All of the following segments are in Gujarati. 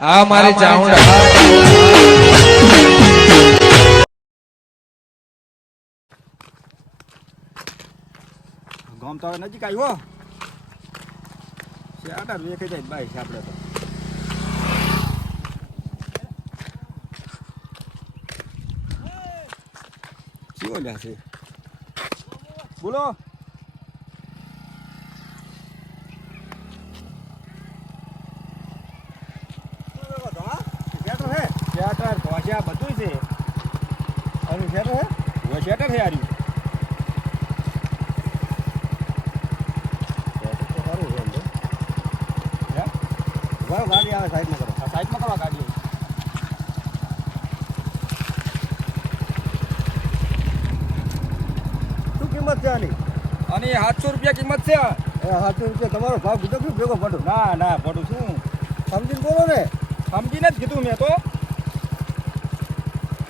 આ મારી ચાઉંડા ગામ તો હવે નજીક આવ્યો છે આટા વેખે જાય બાઈક આપણે તો. ચિયો લ્યા છે? બોલો શેટર ઢોસિયા બધું છે અને શેટર હે હવે શેટર આર્યું. હે? બરાબર, ગાડી આવે સાઈડમાં કરો. સાઈડમાં કરો ગાડી શું કિંમત છે આની? અને સાતસો રૂપિયા કિંમત છે. સાતસો રૂપિયા તમારો ભાવ કીધો કે ભેગો પડું ના ના પડું શું? સમજીને બોલો ને. સમજીને જ કીધું મેં તો.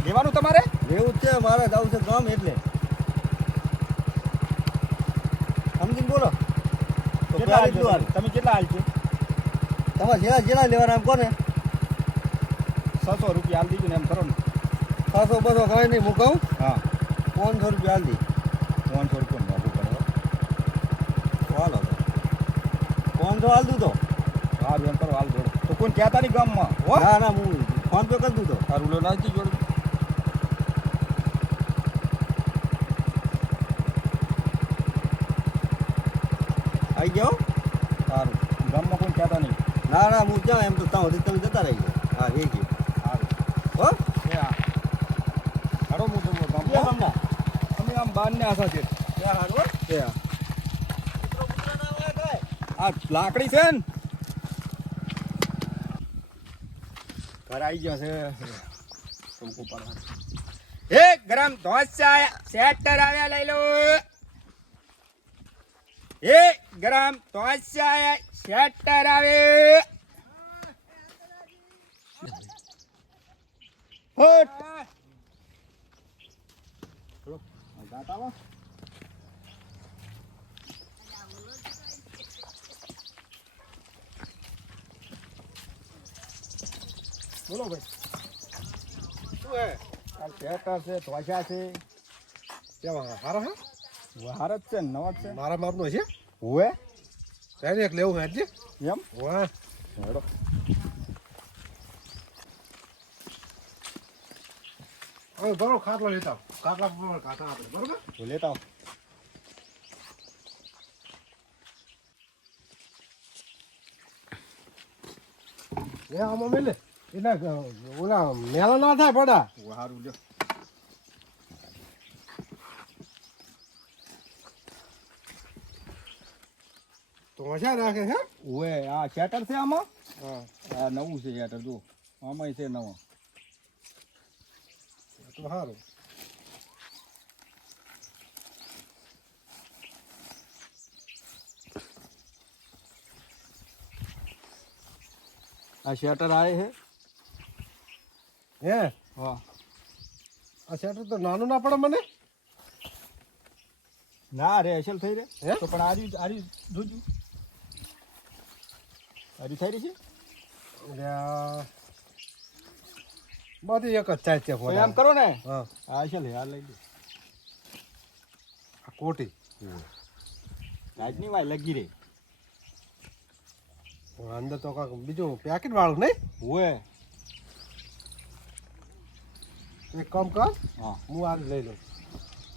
લેવાનું તમારે? એવું છે મારે જવું છે ગામ એટલે. સમજીને બોલો. કેટલા હાલ તમે કેટલા હાલ છે? તમારે જેલા જેના લેવાના એમ કોને? છસો રૂપિયા હાલ દીધું ને એમ કરો ને? છસો બસો કાંઈ નહીં મુકાવું હા. પાંચસો રૂપિયા હાલ દી પાંચસો રૂપિયા મોંઘું કરો હો. હાલો તો. પાંચસો હાલ દઉં તો સારું એમ કરો હાલ જોડો તો કોઈ કહેતા નહીં ગામમાં? ના ના હું ફોન પે કરી દઉં તો સારું લો નાખી જોડો. આવી જાઓ. સારું. ગામમાં કોઈ કહેતા નહીં. ના ના હું જાઉં. એમ તો ત્યાં સુધી તમે જતા રહી જાઓ હા રહી ગયું સારું. હો? હારો હું તો ક્યાં ગામમાં. હમણાં આમ આશા છે. એ? આ લાકડી છે ને. ઘર આવી ગયો છે. એક ગ્રામ ઢોસા સેટર આવ્યા લઈ લો. એક ગ્રામ તો સેટર આવે. ફૂટ. બોલો ભાઈ. શું હે? આ સેટર છે ઢોસા છે. કેવા હારા હા? વાર જ છે નવા છે. મારા માપનો છે? હોવે એક લેવું હે હજી એમ? વાહ. હેડો. હવે બરો ખાટલો લેતા. ખાટલા પર ખાતા આપણે બરોબર? લેતા. એ આમાં મેલે. એના ઓલા મેલા ના થાય પડા સારું હારું તો રાખે આ છે આમાં? હા. આ નવું છે સેટર જો આમાંય છે નવું. તો સારું. આ સેટર આવે છે? હે? હા. આ શેટર તો નાનું ના પડે મને? ના રે અસલ થઈ રે? તો પણ આર્યું આર્યું જોજો. આર્યું થઈ રહી છે? બધી એક જ થાય છે એમ કરો ને. હા. આ અસલ હે આ લઈ લો. આ કોટી. આજની વાય લગી રે અંદર તો કાંક બીજું પેકેટ વાળું નહીં? હોય. એક કામ કર હા. હું આજ લઈ લઉં.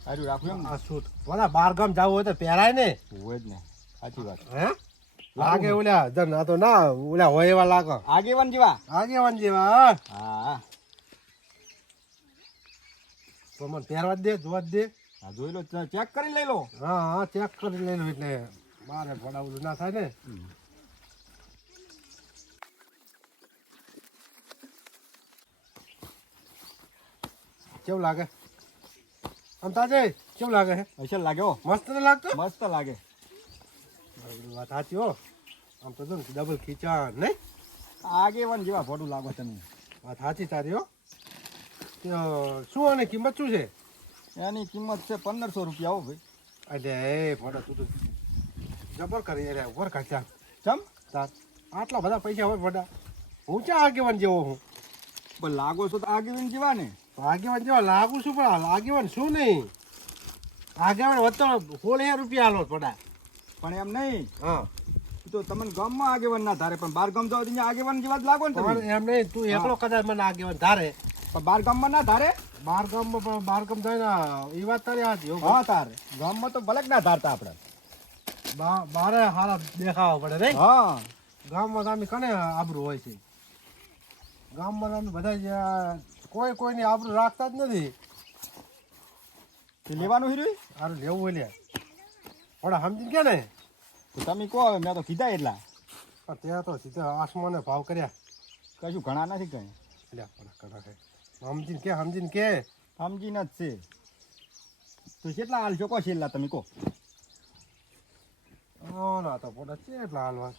સારું રાખું એમ આ સૂટ ઓલા બાર ગામ જવું હોય તો પહેરાય ને. હોય જ ને. સાચી વાત. હે? લાગે ઓલા ના તો ના ઓલા હોય એવા લાગે. આગેવાન જેવા? આગેવાન જેવા હા. તો મને પહેરવા દે જોવા દે. હા જોઈ લો ચેક કરી લઈ લો. હા હા ચેક કરી લઈ લો એટલે મારે ભડાવલું ના થાય ને. કેવું લાગે? અંતાજે કેવું લાગે હે? અચ્છા લાગે હો. મસ્ત લાગતો? મસ્ત લાગે. વાત સાચી હો. આમ તો જો ને ડબલ ખીચાણ નહીં? આગેવાન જેવા ફોટો લાગો તમે. વાત સાચી તારી હો. તો શું આની કિંમત શું છે? એની કિંમત છે પંદરસો રૂપિયા હો ભાઈ. એટલે એ ફોટો તું તો જબર કરી અરે ઉપર ખર્ચા ચમ? તાર. આટલા બધા પૈસા હોય ફોટા હું ક્યાં આગેવાન જેવો હું? પણ લાગો છો તો આગેવાન જેવા ને. આગેવાન જેવા લાગુ છું પણ આગેવાન શું નહીં? આગેવાન વધતો સોળ રૂપિયા હાલો પડા પણ એમ નહીં. હા. તો તમને ગામમાં આગેવાન ના ધારે પણ બાર ગામ જાવ ત્યાં આગેવાન જેવા જ લાગો ને તમે. એમ નહીં તું એકલો કદાચ મને આગેવાન ધારે. પણ બાર ગામમાં ના ધારે? બાર ગામમાં પણ બાર ગામ જાય ને એ વાત તારી હાથી હો. તારે. ગામમાં તો ભલે ના ધારતા આપણે. બારે હારા દેખાવા પડે નહીં? હા. ગામમાં તો કને આબરું હોય છે? ગામમાં તમે બધા કોઈ કોઈની આબરું રાખતા જ નથી. લેવાનું હીરું સારું લેવું હોય લે. પણ સમજી ગયા ને? તો તમે કહો હવે મેં તો કીધા એટલા. પણ ત્યાં તો સીધા આસમાને ભાવ કર્યા. કશું ઘણા નથી કઈ. એટલે પણ છે સમજીને કે સમજીને કે? સમજીને જ છે. તો કેટલા હાલ છો? કહો છેલ્લા તમે કહો. ઓ ના તો પોતા છે એટલા હાલવા.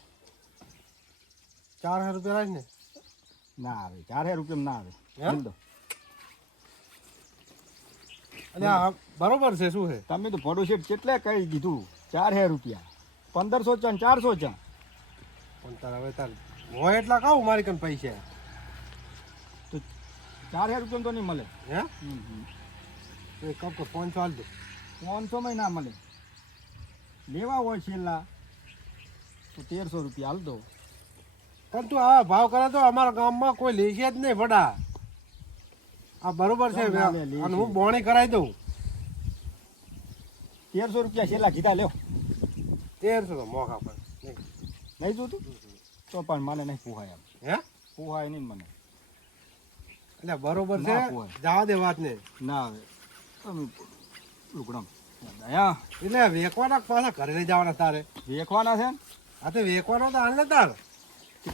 ચાર હજાર રૂપિયા રાખ ને? ના આવે ચાર હજાર રૂપિયા ના આવે? બોલ દો. બરોબર છે શું છે? તમે તો પડોશી કેટલે કહી દીધું ચાર હજાર રૂપિયા. પંદરસો ચણ ચારસો ચણ. પણ તાર હવે તાર હોય એટલા કહું મારી કન પૈસા? તો ચાર હજાર રૂપિયા તો નહીં મળે. હે? તો એક કપ પાંચસો હાલ દો. પાંચસો માં ના મળે. લેવા હોય છેલ્લા તો તેરસો રૂપિયા હાલ દો. પણ તું આવા ભાવ કરે તો અમારા ગામમાં કોઈ લેશે જ નહીં વડા. આ બરોબર અને છે. હું બોણી કરાવી દઉં. તેરસો રૂપિયા છેલ્લા કીધા લ્યો. તેરસો તો મોખા પણ નહીં. જોતું? તો પણ મને નહીં પૂહાય એમ. હે? પૂહાય નહીં મને. એટલે બરોબર છે. જવા દે વાત ને ના આવે લુકડમ દયા એટલે વેકવાના પાછા ઘરે લઈ જવાના તારે? વેખવાના છે? આ તો વેકવાનો તો હાલ ને તાર.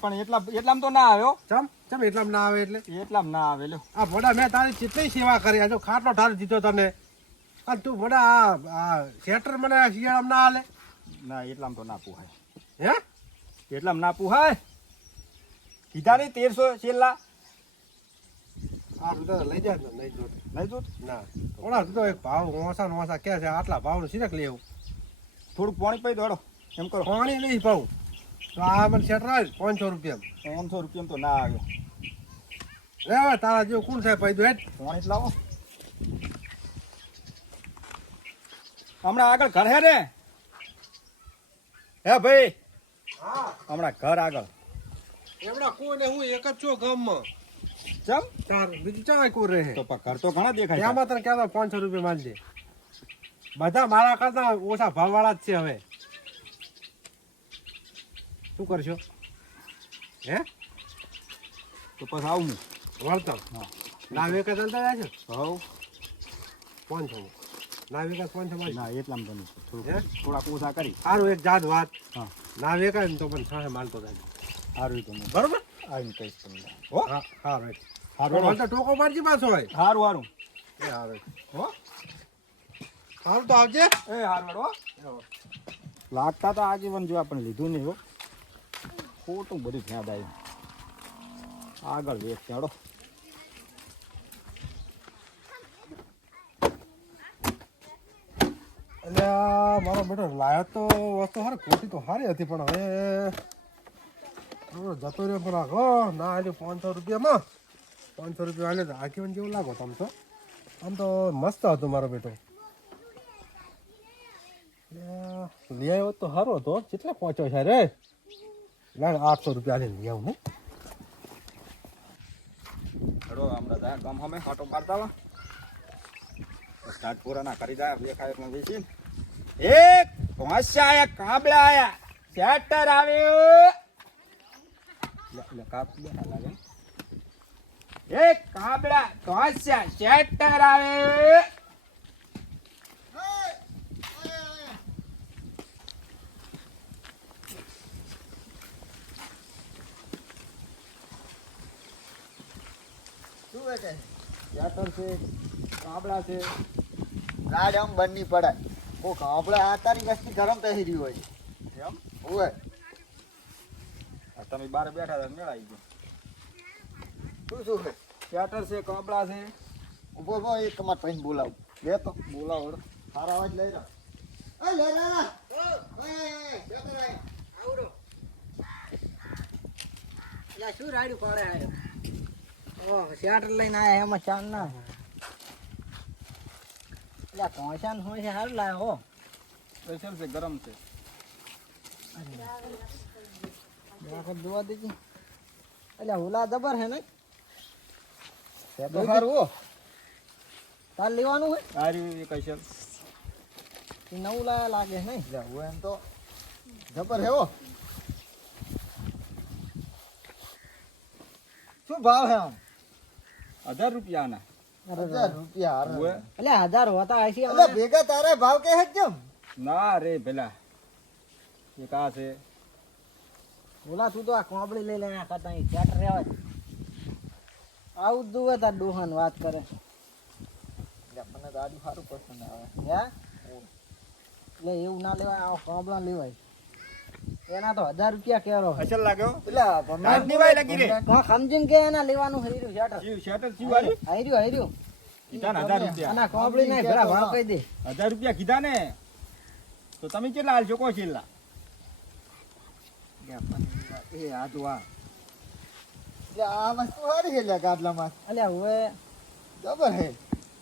પણ એટલા એટલામાં તો ના આવ્યો ચમ ચમ એટલામાં ના આવે એટલે? એટલામાં ના આવે લ્યો. આ ભોડા મેં તારી કેટલી સેવા કરી આજો જો ખાટલો ઠાર દીધો તને. અને તું ભોડા આ આ શેટર મને શિયાળામાં ના હાલે. ના એટલામાં તો ના પોહાય. હે? એટલામાં ના પોહાય? કીધા નહીં તેરસો છેલ્લા? લઈ જાય લઈ જોત નહીં જોત ના તો એક ભાવ ઓસા ને ઓસા કે છે આટલા ભાવનું સિરક લેવું થોડુંક પાણી પી દોડો એમ કરો. પાણી નહીં ભાવ તો આ મને પાંચસો રૂપિયા પાંચસો રૂપિયા તો ના આવ્યો રે હવે તારા જેવું કોણ થાય પૈદું હેઠ પાણી લાવો. હમણાં આગળ ઘર હે ને? હે ભાઈ? હા. હમણાં ઘર આગળ. એમણા કોઈને હું એક જ છો ગામમાં. ચમ? તાર બીજું ચાય કોઈ રહે? તો પણ ઘર તો ઘણા દેખાય ત્યાં માત્ર કહેતો પાંચસો રૂપિયા દે. બધા મારા કરતા ઓછા ભાવવાળા જ છે હવે. શું કરશો? હે? તો પછી આવું હું. વળતર. હા. ના વેકા ચાલતા જાય છે? હવ. પાંચસો. ના કોણ પાંચસો મારી ના એટલામાં હે? થોડુંક થોડાક ઓછા કરી. સારું એક જાત વાત. હા. ના એમ તો પણ સામે માલતો થાય સારું તો બરોબર? આવીને કહીશ તમને. હો? હા સારું સારું પણ તો ટોકો મારજી પાછો હોય સારું સારું એ સારું હો? સારું તો આવજે. એ સારું હો. લાગતા તો આજીવન જો આપણે લીધું નહીં હો. ખોટું બધું ફેદ આવ્યું આગળ વેચ ચાડો મારો બેટો લાયો તો વસ્તુ સારી કોટી તો સારી હતી, પણ હવે જતો રહ્યો પણ આગો ના આજે પાંચસો રૂપિયામાં. પાંચસો રૂપિયા આલે પણ જેવું લાગો તમ તો. આમ તો મસ્ત હતું મારો બેટો. લઈ આવ્યો તો સારો હતો. કેટલા પહોંચ્યો છે રે? લાગ આઠસો રૂપિયા આલે લઈ આવું ચડો હમણાં જાય ગામ અમે આટો મારતા સ્ટાર્ટ પૂરા ના કરી જાય બે ખાય એટલે વેચી એક ભોંસા આયા કાબળા આયા શેટર આવ્યો લે લે કાપ દે ના લાગે એક કાબળા ભોંસા શેટર આવે શું કહે છે? શેટર છે કાબળા છે. રાડ આમ બનની પડે. કોક આપણે આ તારી વસ્તી ગરમ થઈ રહી હોય. એમ? હોય આ તમે બાર બેઠા હતા મેળાઈ ગયો. શું શું છે? શેટર છે કાબળા છે. ઊભો ઊભો એક તમાર ભાઈને બોલાવું. લે તો. બોલાવો હેડો. સારો અવાજ લઈ રહ્યો એ લે લે લે. ઓય, ઓય, ઓય, બેઠો રહે. આવડો. લા શું રાડ્યું પડે આયો? ઓહ શેટર લઈને આયા એમાં ચાન ના. લા કોશાન હોય છે હારું લાયો હો સ્પેશિયલ છે ગરમ છે વખત જોવા દેજે એટલે હુલા જબર હે ને તો સારું હો તાર લેવાનું હોય આ રહ્યું સ્પેશિયલ એ નવું લાયા લાગે છે નહીં લે હું એમ તો જબર હેવો શું ભાવ હે આમ? હજાર રૂપિયાના. હજાર રૂપિયા હારે. હોય એટલે હજાર હોતા હશે એટલે ભેગા તારે ભાવ કે હે કેમ? ના રે પેલા એક આ છે. ઓલા તું તો આ કોંબડી લઈ લઈને કરતા અહીં થિયેટર રહેવા આવું જ જોવે તાર ડોહાન વાત કરે. મને ગાડી સારું પસંદ આવે. હે? એટલે એવું ના લેવાય આ કોંબડા લેવાય. એના તો હજાર રૂપિયા કેરો અસલ લાગ્યો એટલે આ આજની વાય લાગી રે. હા સમજીને કે એના લેવાનું હર્યું શેટર. જીવ શેટર જીવ વાળી હર્યું હર્યું કીધા ને હજાર રૂપિયા. ના કોંબડી નહીં ભરા ભાવ કહી દે. હજાર રૂપિયા કીધા ને. તો તમે કેટલા હાલશો? કો છેલ્લા? એ આ તો આ આ વસ્તુ સારી છે લે ગાદલામાં. અલ્યા હવે જબર હે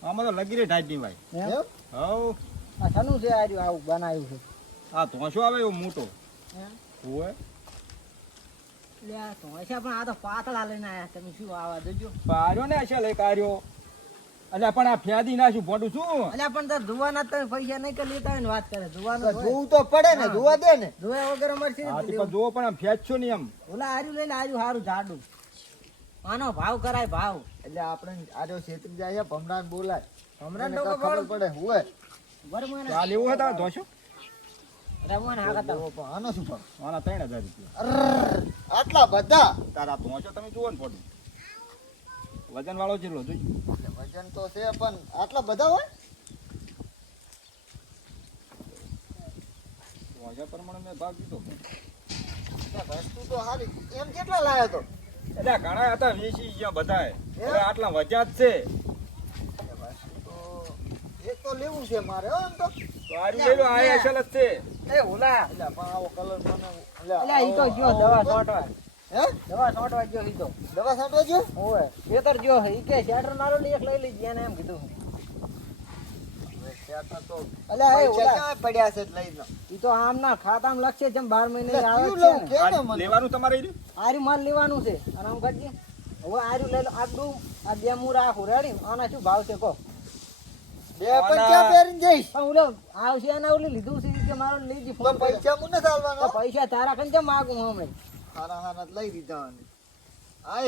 આમાં તો લગી રે ઢાઈ ની ભાઈ. હવ. આ રહ્યું છે આર્યું આવું બનાવ્યું છે? આ ધોંસો આવે એવો મોટો? હોય અલ્યા તો હશે પણ આ તો પાતળા લઈને આયા તમે શું આવા દેજો પાર્યો ને અસલ એક આર્યો એટલે પણ આ ફ્યાદી નાખ્યું ભોંડું શું અલ્યા પણ તાર ધોવાના તમે પૈસા નહીં કે લેતા ને વાત કરે ધોવાનું તો તો પડે ને જોવા દે ને. ધોયા વગર અમારે શી હા રીતે તે પણ લેવું? પણ આમ ફ્યાજ છો એમ. ઓલા હાર્યું લઈને આર્યું સારું જાડું આનો ભાવ કરાય ભાવ. એટલે આપણે આજો છેતરી જાય ભમરાન બોલાય. એને તો ખબર પડે હોય બરોબર લેવું હતા ધોંસો રમવાને હા કરતા લેવો આનો શું ભાવ? આના ત્રણ હજાર રૂપિયા. આટલા બધા? તારા ધોંસો તમે જુઓ ને ફોટો. વજન વાળો જેટલો જોઈ. વજન તો છે પણ આટલા બધા હોય? ધોંસા પ્રમાણે મેં ભાગ દીધો વસ્તુ તો સારી એમ કેટલા લાયા તો? એટલે ઘણા હતા વીસી ગયા હવે આટલા વજા જ છે. એક તો લેવું છે મારે એમ તો. સારું લઈ આ અસલ જ છે. એ ઓલા એટલે પણ કલર મને એટલે ઈ તો ગયો દવા છોટવા. હે? દવા છોટવા ગયો ઈ તો. દવા છાંટવા ગયો? ઓય ખેતર ગયો ઈ કે શેટર મારો એક લઈ લીધી એને એમ કીધું. હવે શેઠા તો અલ્યા એ પૈસા ઓલા ક્યાં પડ્યા છે એટલે લઈ લો ઈ તો આમના ખાતામાં લખશે જેમ બાર મહિને એટલે આવે કયું છે લઉં ને. કે ને આ મને? લેવાનું છે. અને આમ કરજે. હવે આર્યું લઈ લો આટલું આ બે મું રાખું. રેડી આના શું ભાવ છે કહો. બે પૈસા પહેરીને જઈશ? પણ ઓલો આવશે એને ઓલું લીધું છે. કે મારો લઈ જી ફોન પૈસા પૈસા મને ચાલવાનો? પૈસા તારા કને કેમ માગું હમણાં? હારા હારા લઈ દીધા અને આ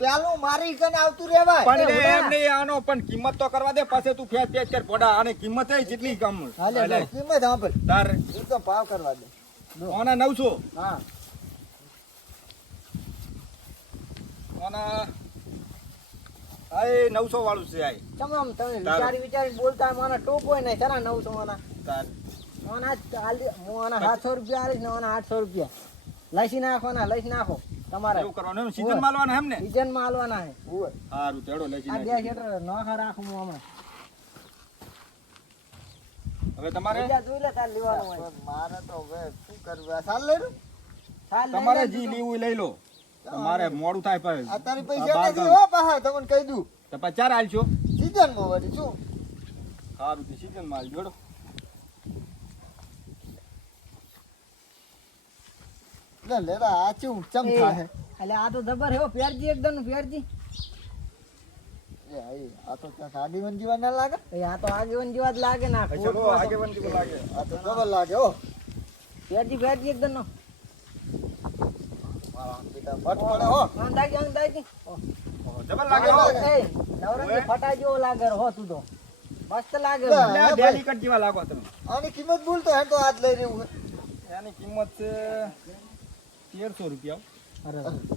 પેલું મારી કને આવતું રહેવાય. પણ એ રે ઓલા. એમ નહીં આનો પણ કિંમત તો કરવા દે પાછે તું ફેજ ફેજ કર પોડા. આને કિંમત એ જેટલી કમ હાલે. કિંમત સાંભળ. તાર. ભાવ કરવા દે. હા. વાળું છે આ ચમ આમ તમે વિચારી વિચારી બોલતા મને ટોપ હોય ને ચરા નવસો આના તાર. આના ચાલી હું સાતસો રૂપિયા આલીશ ને આના આઠસો રૂપિયા. લસી નાખો ના લસી નાખો. તમારે. એવું કરવાનું એમ? સીઝન માલવાના એમ ને? સીઝનમાં હાલવાના છે હોય સારું તેડો લેસી આ બે નાખી. નોખા રાખું હું હમણાં. હવે તમારે? જોઈ લે તાર લેવાનું હોય. મારે તો હવે શું કરવું? સાલ લઈ લઉં? તમારે જી લેવું લઈ લો. તમારે મોડું થાય પણ. પૈસા નથી હો પાહા તમને કહી દઉં. તો પછી ચાર હાલશો સીઝનમાં વળી શું? સારું સીઝન માલ જોડો લે લેડા આ ચેવું ચમ થાય? અલે આ તો જબર હે હો, એકદમ પેરજી આ તો ક્યાંક આદિવાન જેવા ના લાગે? આ તો આગેવન જેવા જ લાગે ના ચલો કોટમાં તો. આગેવાન જેવું લાગે. આ તો જબર લાગે હો. પેરજી પેરજી એકદમ. નો મારા બેટા ભટ પડે હો. આમ દાગી આમ દાગી. જબર લાગે હો. એ, નવરંગી ફટા જેવો લાગે હો તું તો. મસ્ત લાગે લે. એટલે આ ડેલિકેટ જેવા લાગો તમે. આની કિંમત બોલતો હે તો આજ લઈ રહ્યું એની કિંમત છે તેરસો રૂપિયા.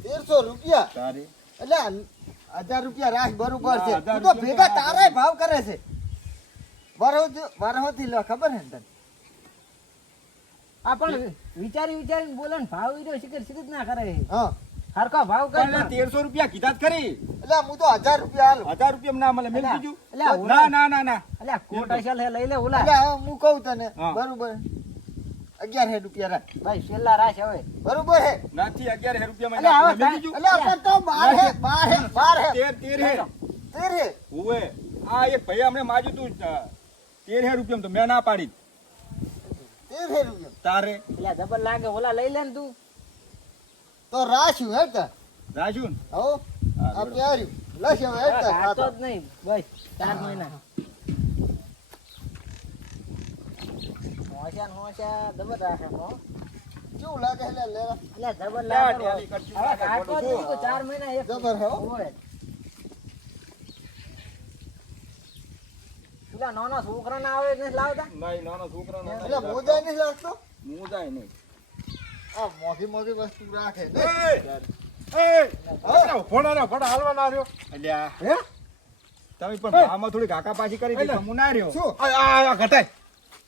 તેરસો રૂપિયા? તારે. એટલે હજાર રૂપિયા રાખ બરોબર છે. તું તો ભેગા તારાય ભાવ કરે છે. વરહોથી લો ખબર હે ને તને? આ પણ વિચારી વિચારીને બોલે ને ભાવ ઈરો શિખર શિખર ના કરે. હા. હરખા ભાવ કર એટલે તેરસો રૂપિયા કીધા જ ખરી. એટલે હું તો હજાર રૂપિયા હાલું હજાર રૂપિયા ના મળે. મેં અલા, કીધું અલા, ના ના ના ના. અલ્યા કોટ હશે લઈ લે ઓલા. એટલે હું કહું તને બરોબર. અગિયાર હે રૂપિયા રાખ. ભાઈ છેલ્લા રાશ હવે. બરોબર હે? નાથી અગિયાર રૂપિયા માં બીજું એટલે આપણે તો બાર હે બાર હે બાર હે. તેર તેર હે. તેર હે. હુએ આ એક ભાઈ અમને માજુ તું તેર હે રૂપિયા તો મેં ના પાડી. તેર હે રૂપિયા. તારે? એટલે જબર લાગે ઓલા લઈ લે ને તું. તો રાખ્યું હે તો રાજુ ને? હો. આ પ્યાર્યું લસ હવે હે તા. કાઢતો જ નહીં. બસ ચાર મહિના. હોશિયાર હોશિયાર જબર રાખે હો. કેવું લાગે એટલે લેવા એટલે જબર લાગે ચાર મહિના એક જબર હોય. પેલા નાના છોકરા ના આવે નથી લાવતા? નહીં નાનો છોકરો નો એટલે મોજા નહીં લાગતો? હું નહીં. આ મોઘી મોઘી વસ્તુ રાખે. ને. એય! એય! ભોળા ના ભોળા હાલવા ના રહ્યો. હે? તમે પણ ભાવમાં થોડી કાકા પાછી કરી દીધી હું ના રહ્યો. શું? આ આ આ ઘટાય.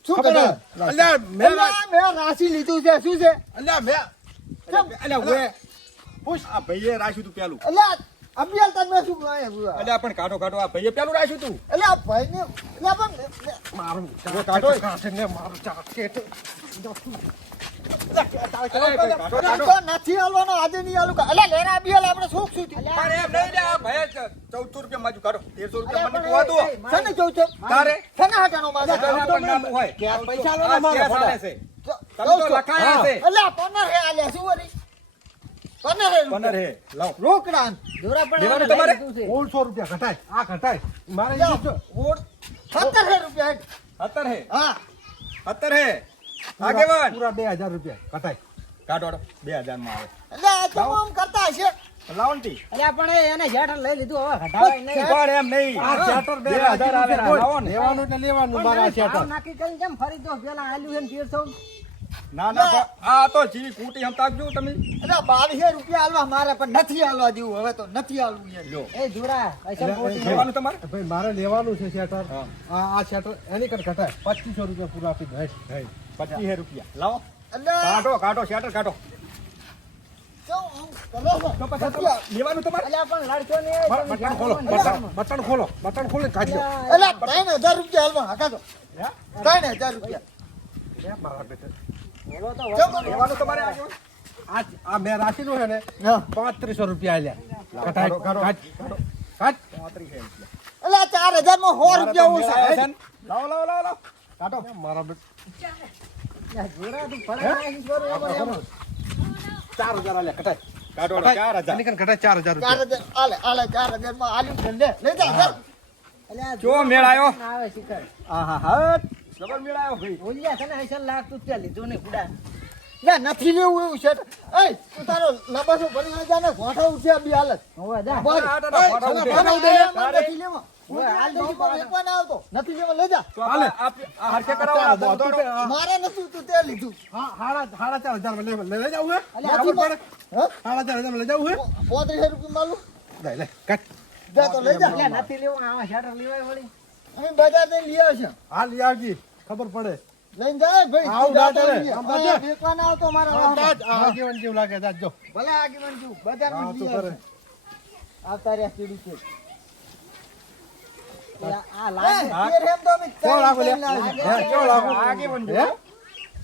શું ખબર અલ્યા મેં મેં રાશિ લીધું છે શું છે? અલ્યા મેં અલ્યા ઓએ પૂછ આ ભાઈએ રાશિ તું પેલું. અલ્યા અભિયાલ તમે શું કહે બુઆ? પણ કાઢો કાઢો આ ભાઈએ પેલું રાખ્યું તું. અલ્યા ભાઈને અલ્યા પણ મારું કાઢો. કાઢે મારું ચાકેટ અરે ભાઈ, કાઢો કાઢો. તો નથી હાલવાનો આજે નહીં હાલું અલ્યા લેરા અભિયાલ આપણે શું શું થયું? પણ એમ નહીં લે આ ભાઈએ ચૌદસો રૂપિયા માજુ કાઢો. તેરસો રૂપિયા મને દો. તારે? હટાનો હોય. પૈસા લો મારે છે. તમે તો લખાયા છે. અલ્યા પનર હે આલ્યા શું વળી? પનર હે લાવ. રોકડા દોરા પણ લેવાનું આને તમારે? લઈ લીધું છે. સોળસો રૂપિયા ઘટાય. આ ઘટાય. મારે રૂપિયા હે. હા હે આગેવાન? પૂરા રૂપિયા. ઘટાય. કાઢો માં આવે. એટલે આ તો આમ કરતા હશે. લાવો ને પણ એને લઈ લીધું હવે ઘટાવાય નહીં. પણ એમ નહીં? આ શેટર બે બે હજાર આવે લાવો ને. લેવાનું લેવાનું મારા પણ નક્કી કરીને કેમ ફરી દો? પેલા આલ્યું ને તેરસો ના ના આ તો જીવી કૂટી હમ તાકજો તમે. એટલે બાવીસે રૂપિયા હાલવા મારે પણ નથી હાલવા દેવું હવે તો નથી હાલવું યાર લ્યો. એ જોડા પૈસા એટલે ખોટી લેવાનું તમારે? ભાઈ મારે લેવાનું છે શેટર આ આ શેટર એની કર ઘટાય. પચીસો રૂપિયા પૂરા આપી દે હે. પચીસ રૂપિયા. લાવો. કાઢો શેટર લેવાનું તમારે? અલ્યા પણ ને બટન ખોલો બટન ખોલો બટન ખોલી રૂપિયા હાલમાં હજાર રૂપિયા. મારા બેટા. આ મેં રાખેલું છે ને પાંત્રીસો રૂપિયા આલ્યા. હે. એટલે. ચાર હજારમાં સો રૂપિયા મેળ છે લાવો લાવો લાવો લાવો. કાઢો. મારા. ચાર હજાર આલ્યા કટાય કાઢો ચાર હજાર. કટાય ચાર હજાર ચાર હજાર આલે આલે ચાર હજારમાં આલ્યું છે લે લઈ જા જો. મેળ આવ્યો? આવે શિખર. આહા હા. ભાઈ? ઓલિયા છે ત્યાં લીધું ને કુડા. લે નથી લેવું એવું છે. એ તું તારો લબાસો જા ને ઉઠ્યા બી હાલત. હોવે જા. નથી. હું. નથી લઈ જા. મારે નથી તું તે લીધું. હા હાડા ચાર હજાર લઈ જાવું હે? પડે? ચાર હજારમાં લઈ જાવું હે? પો- પોત્રીસ રૂપિયા માલું. લે લે કાઢ. જા તો લઈ જા. નથી લેવું આવા શટર લેવાય વળી. અમે બજાર લઈ આવશે. હા લઈ આવજી. ખબર પડે લઈને જાય ભાઈ આવું લઈ આમ. આ વેચવા ના આવતો મારા હા, વાહમાં. દાદ, આ આગેવાન જેવું લાગે દાદ જો ભલે આગેવાન છું બજારમાં હા, જ તું લઈ કરે. આવતા રહ્યા સીડી છે આ લાગે હા. તેર તો અમે કેવો લાગુ લે? ત્રણ લાવીએ. હે, કેવો લાગુ? આગેવાન જો.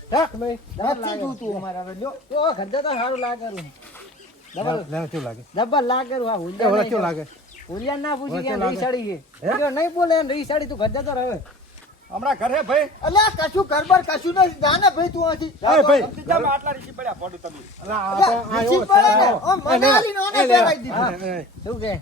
ઠાક નહીં નથી જોતું અમારે હવે લ્યો. તો ખર્ચા તો સારું લાગે ડબલ લે, લે, કેવું લાગે ડબલ લાગે આ એ હુંડિયા ઓલા નહીં કેવું લાગે હુંડિયા ના પૂછી ઓલા કે કેવું રહી લાગે? સાડી છે હે? જો નહીં બોલે રીસાડી તું ખર્ચા તો રહે હમણાં ઘરે ભાઈ? અલે કશું ગરબર કશું નથી જાને ભાઈ તું આથી એ ભાઈ. સમજી આટલા રીસી પડ્યા પડું તમે. અલા, આ તો અલ્યા, આ નીચી એવો પડે ને. મને આલી નો ને. પહેરાવી દીધું. શું કે.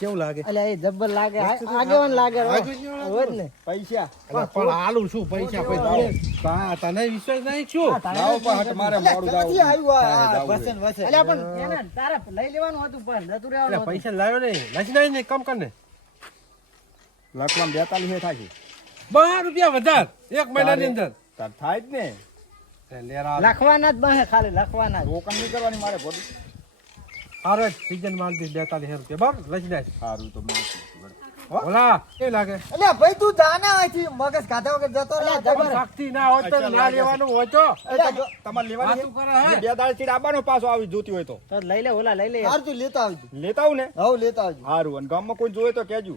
કેવું લાગે? અલ્યા એ જબ્બર લાગે. આ- આગેવાન લાગે હોય ને. પૈસા. પણ આલું શું પૈસા? તને વિશ્વાસ નહીં છું લાવો પણ હટ મારે મોડું. આવ્યું પણ એને તારે લઈ લેવાનું હતું પણ રહેવાનું પૈસા લાવ્યો નહીં. લઈ નહીં કમ કર ને. લખવામાં બેતાલીસ થાય છે. બાર રૂપિયા વધાર એક મહિનાની અંદર. તાર થાય જ ને. લખવાના જ બહે ખાલી લખવાના રોકમ નહીં કરવાની મારે ભોડી હારો સીઝન માલ દી બેતાલીસ રૂપિયા બરાબર? લઈ જાય સારું તો ઓલા કેવું લાગે. અલ્યા, ભાઈ તું જાને આથી મગજ ખાધા વગર જતો રહે. જબર. શક્તિ ના હોય તો ના લેવાનું હોય તો. તમારે લેવાનું વાતું કરે હે? બે દાળ ચીડ આબાનો પાછો આવી જોતી હોય તો. તો લઈ લે ઓલા લઈ લે. હારું તું લેતા આવજો. લેતા આવું ને હવ લેતા આવજો. સારું અને ગામમાં કોઈ જોવે તો કહેજો.